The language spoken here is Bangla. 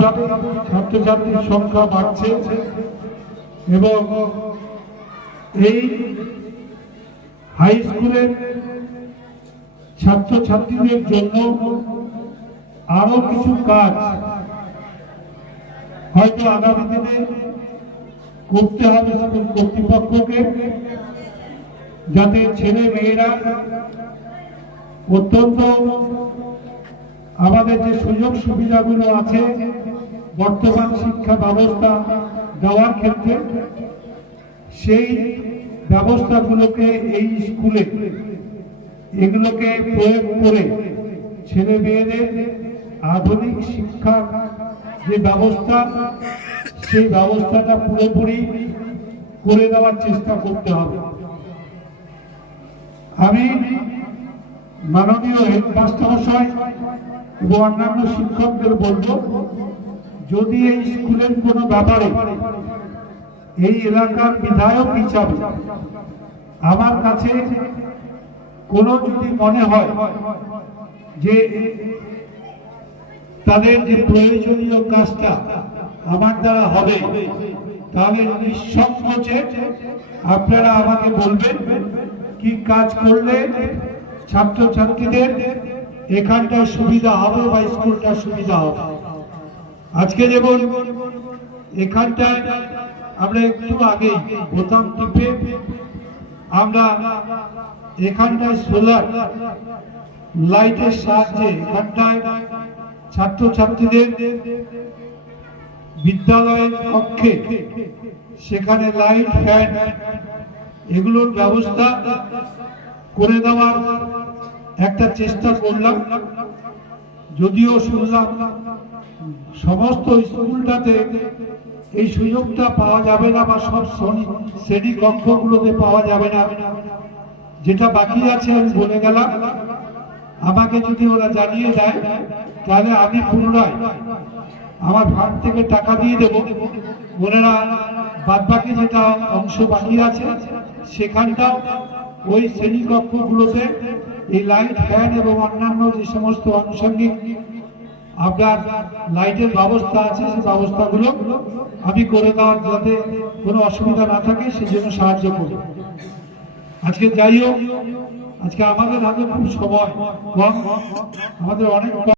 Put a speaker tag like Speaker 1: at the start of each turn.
Speaker 1: ধাপে ছাত্রছাত্রীর সংখ্যা বাড়ছে এবং এই হাই স্কুলের ছাত্রছাত্রীদের জন্য আরও কিছু কাজ হয়তো আগামী দিনে করতে হবে স্কুল কর্তৃপক্ষকে, যাতে ছেলে মেয়েরা অত্যন্ত আমাদের যে সুযোগ সুবিধাগুলো আছে বর্তমান শিক্ষা ব্যবস্থা দেওয়ার ক্ষেত্রে সেই ব্যবস্থাগুলোকে এই স্কুলে এগুলোকে প্রয়োগ করে ছেলে মেয়েদের আধুনিক শিক্ষার যে ব্যবস্থা, সেই ব্যবস্থাটা পুরোপুরি করে দেওয়ার চেষ্টা করতে হবে। আমি মাননীয় হেডমাস্টার মশাই এবং অন্যান্য শিক্ষকদের বলব যদি এই স্কুলের কোনো ব্যাপারে এই এলাকার বিধায়ক হিসাবে আমার কাছে কোনো যদি মনে হয় যে তাদের যে প্রয়োজনীয় কাজটা আমার দ্বারা হবে, তাহলে নিঃসংকোচে আপনারা আমাকে বলবেন কি কাজ করলে ছাত্রছাত্রীদের এখানটা সুবিধা হবে বা স্কুলটা সুবিধা হবে। আজকে যেমন এখানটায় আমরা একটু আগে বোতাম টিপে আমরা এখানটায় সোলার লাইটের সাহায্যে এখানটায় ছাত্রছাত্রীদের বিদ্যালয়ের কক্ষে সেখানে লাইট, ফ্যান এগুলোর ব্যবস্থা করে দেওয়ার একটা চেষ্টা করলাম। যদিও শুনলাম সমস্ত স্কুলটাতে এই সুযোগটা পাওয়া যাবে না বা সব শ্রেণী- কক্ষগুলোতে পাওয়া যাবে না। যেটা বাকি আছে আমি বলে গেলাম। আমাকে যদি ওরা জানিয়ে দেয়, তাহলে আমি পুনরায় আমার ফান্ড থেকে টাকা দিয়ে দেব। ওনারা বাদ বাকি যেটা অংশ বাকি আছে, সেখানটাও ওই শ্রেণীকক্ষগুলোতে এই লাইট ফ্যান এবং অন্যান্য যে সমস্ত আনুষঙ্গিক আপনার লাইটের ব্যবস্থা আছে, সেই ব্যবস্থাগুলো আমি করে দেওয়ার যাতে কোনো অসুবিধা না থাকে সেজন্য সাহায্য করব। আজকে যাই হোক, আজকে আমাদের হাতে খুব সময় আমাদের অনেক